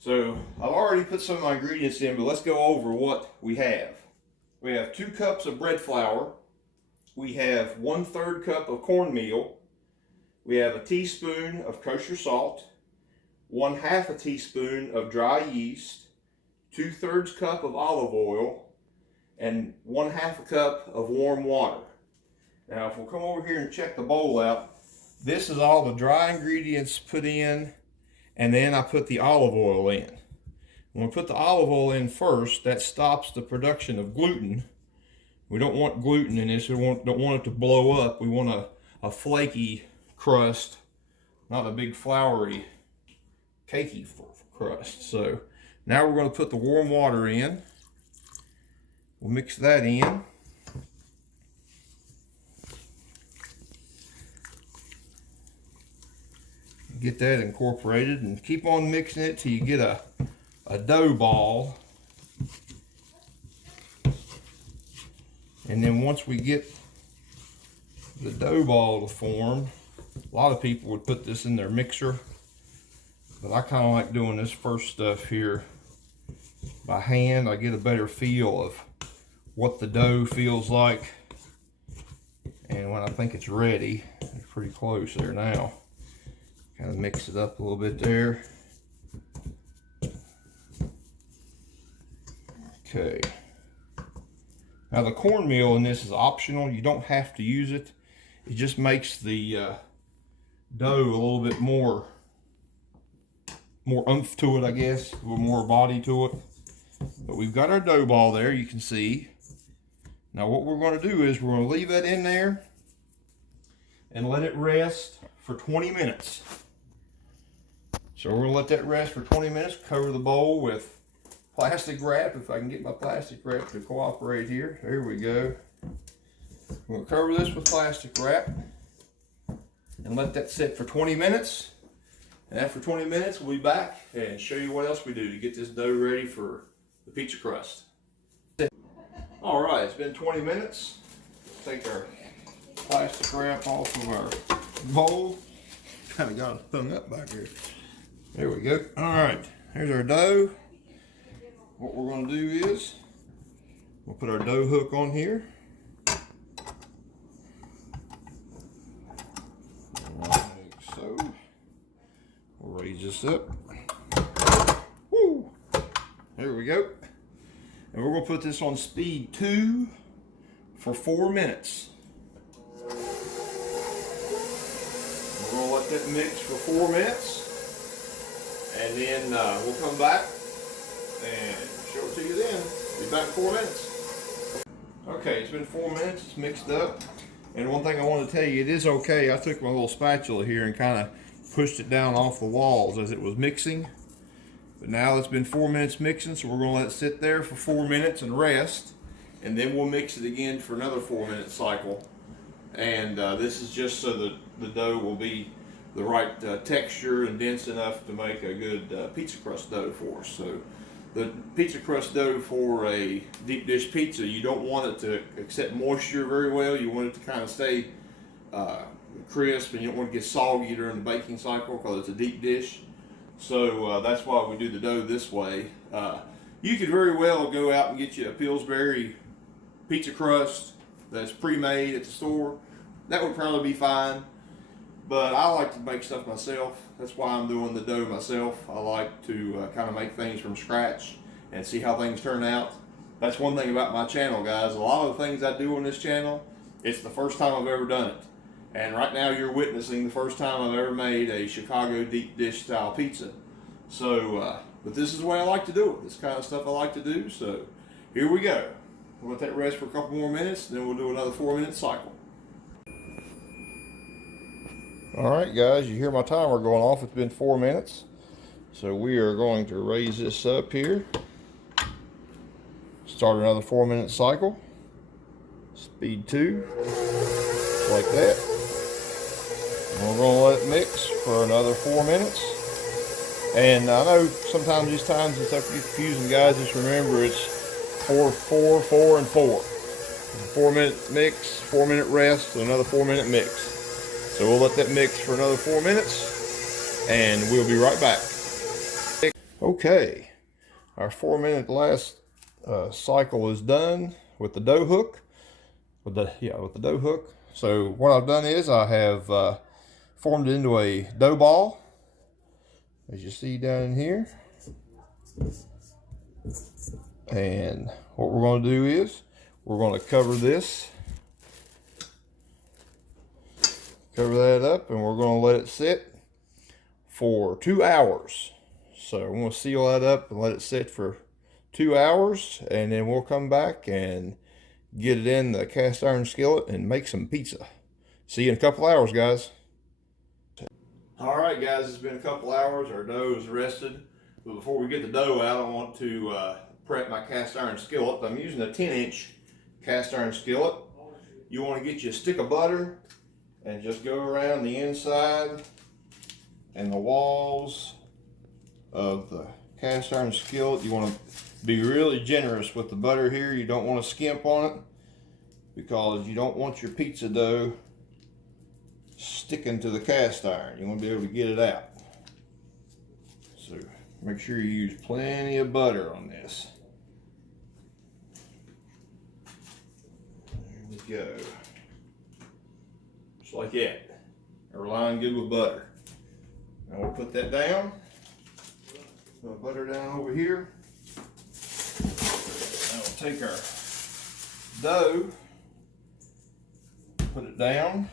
So I've already put some of my ingredients in, but let's go over what we have. We have 2 cups of bread flour. We have 1/3 cup of cornmeal. We have a teaspoon of kosher salt, 1/2 teaspoon of dry yeast, 2/3 cup of olive oil, and 1/2 cup of warm water. Now, if we'll come over here and check the bowl out, this is all the dry ingredients put in, and then I put the olive oil in. When we put the olive oil in first, that stops the production of gluten. We don't want gluten in this. We don't want it to blow up. We want a flaky crust, not a big floury, cakey crust. So now we're going to put the warm water in. We'll mix that in. Get that incorporated and keep on mixing it till you get a dough ball. And then once we get the dough ball to form, a lot of people would put this in their mixer, but I kind of like doing this first stuff here by hand. I get a better feel of what the dough feels like, and when I think it's ready, it's pretty close there now. Kind of mix it up a little bit there. Okay. Now the cornmeal in this is optional. You don't have to use it. It just makes the dough a little bit more oomph to it, I guess. A little more body to it. But we've got our dough ball there, you can see. Now what we're going to do is we're going to leave that in there and let it rest for 20 minutes. So we're going to let that rest for 20 minutes, cover the bowl with plastic wrap, if I can get my plastic wrap to cooperate here. There we go. We're going to cover this with plastic wrap and let that sit for 20 minutes. And after 20 minutes, we'll be back and show you what else we do to get this dough ready for the pizza crust. All right, it's been 20 minutes. Take our plastic wrap off of our bowl. Kind of got it hung up back here. There we go. All right, here's our dough. What we're going to do is we'll put our dough hook on here. Like so. We'll raise this up. Woo! There we go. And we're going to put this on speed 2 for 4 minutes. We're going to let that mix for 4 minutes. And then we'll come back and show it to you then. Be back in 4 minutes. Okay, it's been 4 minutes. It's mixed up. And one thing I want to tell you, it is okay. I took my little spatula here and kind of pushed it down off the walls as it was mixing. But now it's been 4 minutes mixing, so we're going to let it sit there for 4 minutes and rest. And then we'll mix it again for another 4-minute cycle. And this is just so that the dough will be the right texture and dense enough to make a good pizza crust dough for us. So the pizza crust dough for a deep dish pizza, you don't want it to accept moisture very well. You want it to kind of stay crisp, and you don't want to get soggy during the baking cycle because it's a deep dish. So that's why we do the dough this way. You could very well go out and get you a Pillsbury pizza crust that's pre-made at the store. That would probably be fine. But I like to make stuff myself. That's why I'm doing the dough myself. I like to kind of make things from scratch and see how things turn out. That's one thing about my channel, guys. A lot of the things I do on this channel, it's the first time I've ever done it. And right now you're witnessing the first time I've ever made a Chicago deep dish style pizza. So, but this is the way I like to do it. This kind of stuff I like to do. So here we go. We'll let that rest for a couple more minutes, then we'll do another 4-minute cycle. Alright guys, you hear my timer going off. It's been 4 minutes. So we are going to raise this up here. Start another 4-minute cycle. Speed 2. Just like that. And we're going to let it mix for another 4 minutes. And I know sometimes these times and stuff get confusing, guys. Just remember it's 4, 4, 4, and 4. 4-minute mix, 4-minute rest, another 4-minute mix. So we'll let that mix for another 4 minutes, and we'll be right back. Okay, our 4-minute last cycle is done with the dough hook. With the dough hook. So what I've done is I have formed it into a dough ball, as you see down in here. And what we're going to do is we're going to cover that up, and we're going to let it sit for 2 hours. So I'm going to seal that up and let it sit for 2 hours, and then we'll come back and get it in the cast iron skillet and make some pizza. See you in a couple hours, guys. All right, guys, it's been a couple hours. Our dough is rested. But before we get the dough out, I want to prep my cast iron skillet. I'm using a 10-inch cast iron skillet. You want to get you a stick of butter and just go around the inside and the walls of the cast iron skillet. You want to be really generous with the butter here. You don't want to skimp on it, because you don't want your pizza dough sticking to the cast iron. You want to be able to get it out. So make sure you use plenty of butter on this. There we go. Just like that. We're lined good with butter. Now we'll put that down. Put butter down over here. Now we'll take our dough, put it down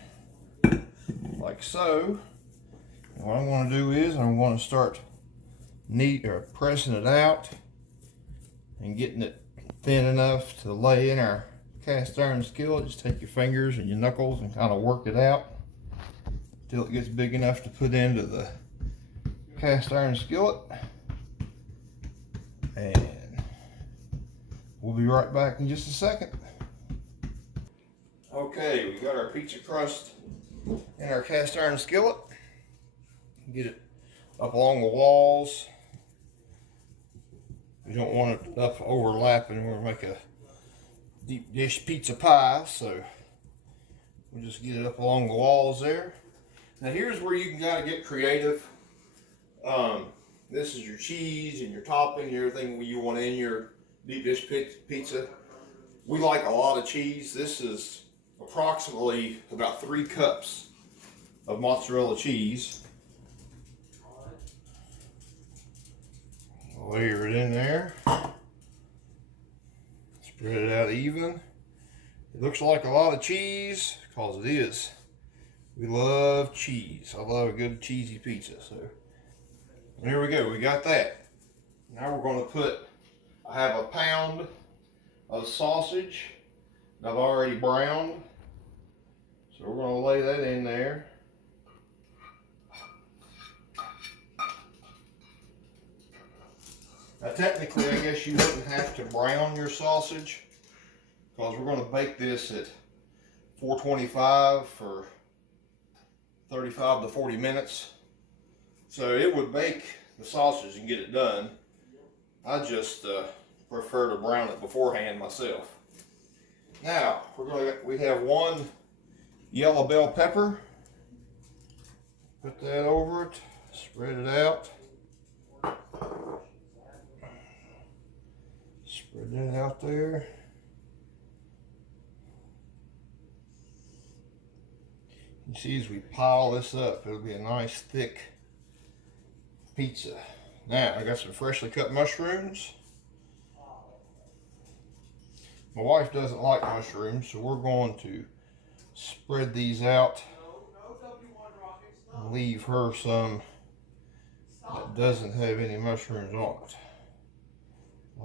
like so. And what I'm going to do is I'm going to start pressing it out and getting it thin enough to lay in our cast iron skillet. Just take your fingers and your knuckles and kind of work it out till it gets big enough to put into the cast iron skillet. And we'll be right back in just a second. Okay, we got our pizza crust in our cast iron skillet. Get it up along the walls. We don't want it up overlapping. We're gonna make a deep dish pizza pie, so we'll just get it up along the walls there. Now here's where you can kind of get creative. This is your cheese and your topping, everything you want in your deep dish pizza. We like a lot of cheese. This is approximately about 3 cups of mozzarella cheese. Layer it in there. Spread it out even. It looks like a lot of cheese, because it is. We love cheese. I love a good cheesy pizza. So there we go. We got that. Now we're going to put, I have a pound of sausage that I've already browned. So we're going to lay that in there. Now technically, I guess you wouldn't have to brown your sausage, because we're going to bake this at 425 for 35 to 40 minutes. So it would bake the sausage and get it done. I just prefer to brown it beforehand myself. Now we have 1 yellow bell pepper. Put that over it. Spread it out. Spread that out there. You see, as we pile this up, it'll be a nice thick pizza. Now I got some freshly cut mushrooms. My wife doesn't like mushrooms, so we're going to spread these out and leave her some that doesn't have any mushrooms on it.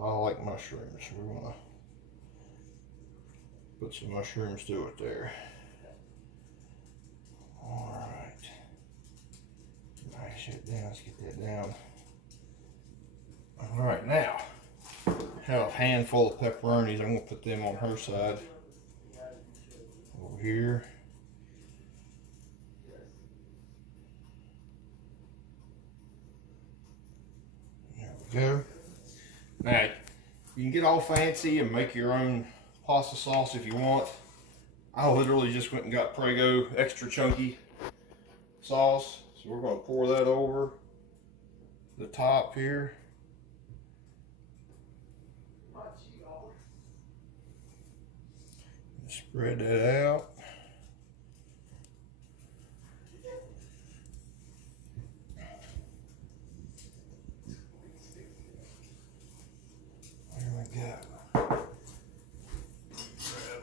I like mushrooms. We're going to put some mushrooms to it there. All right. Mash it down. Let's get that down. All right, now I have a handful of pepperonis. I'm going to put them on her side over here. There we go. Now, you can get all fancy and make your own pasta sauce if you want. I literally just went and got Prego extra chunky sauce. So we're going to pour that over the top here. Spread that out. There we go. Grab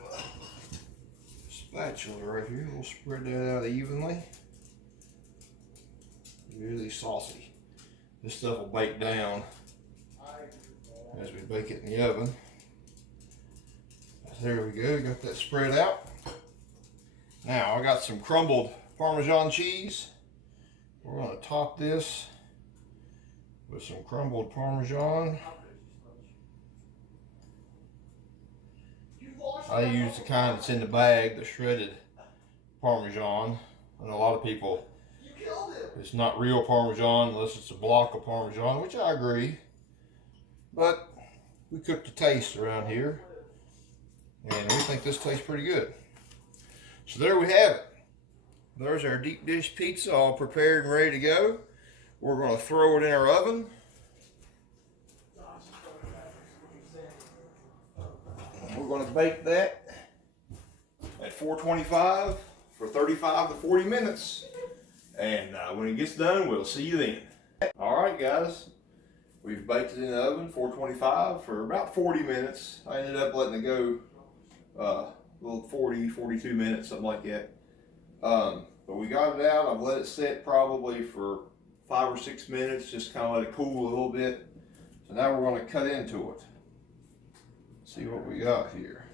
a spatula right here. We'll spread that out evenly. Really saucy. This stuff will bake down as we bake it in the oven. There we go, got that spread out. Now I got some crumbled Parmesan cheese. We're going to top this with some crumbled Parmesan. I use the kind that's in the bag, the shredded Parmesan. And a lot of people, it's not real Parmesan unless it's a block of Parmesan, which I agree. But we cook to taste around here. And we think this tastes pretty good. So there we have it. There's our deep dish pizza all prepared and ready to go. We're going to throw it in our oven. We're going to bake that at 425 for 35 to 40 minutes. And when it gets done, we'll see you then. All right, guys. We've baked it in the oven, 425 for about 40 minutes. I ended up letting it go a little 40, 42 minutes, something like that. But we got it out. I've let it sit probably for 5 or 6 minutes, just kind of let it cool a little bit. So now we're going to cut into it. See what we got here.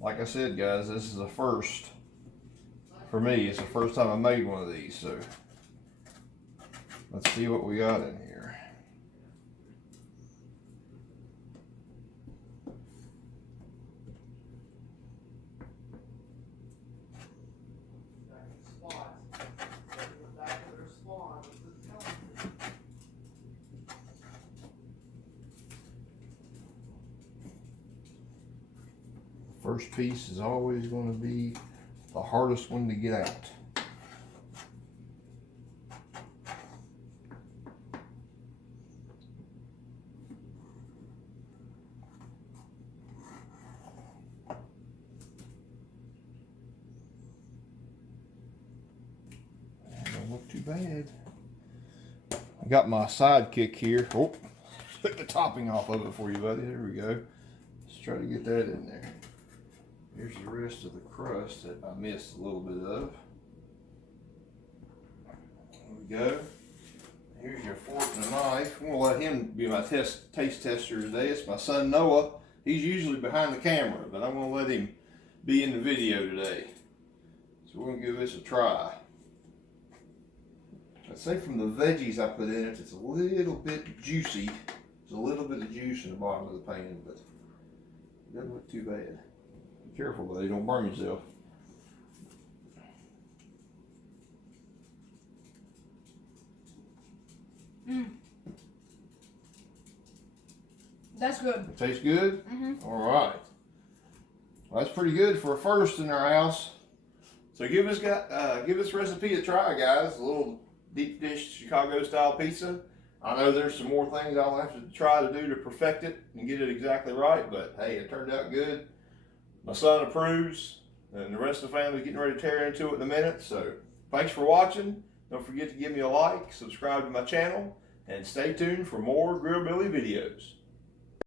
Like I said, guys, this is a first. For me, it's the first time I made one of these, so let's see what we got in here. First piece is always going to be the hardest one to get out. Don't look too bad. I got my sidekick here. Oh, took the topping off of it for you, buddy. There we go. Let's try to get that in there. Here's the rest of the crust that I missed a little bit of. There we go. Here's your fork and a knife. I'm going to let him be my taste tester today. It's my son Noah. He's usually behind the camera, but I'm going to let him be in the video today. So we're going to give this a try. I'd say from the veggies I put in it, it's a little bit juicy. There's a little bit of juice in the bottom of the pan, but it doesn't look too bad. Be careful, buddy, don't burn yourself. That's good. It tastes good? Mm-hmm. All right. Well, that's pretty good for a first in our house. So give this recipe a try, guys. A little deep dish Chicago style pizza. I know there's some more things I'll have to try to do to perfect it and get it exactly right, but hey, it turned out good. My son approves, and the rest of the family's getting ready to tear into it in a minute. So thanks for watching. Don't forget to give me a like, subscribe to my channel, and stay tuned for more Grill Billy videos.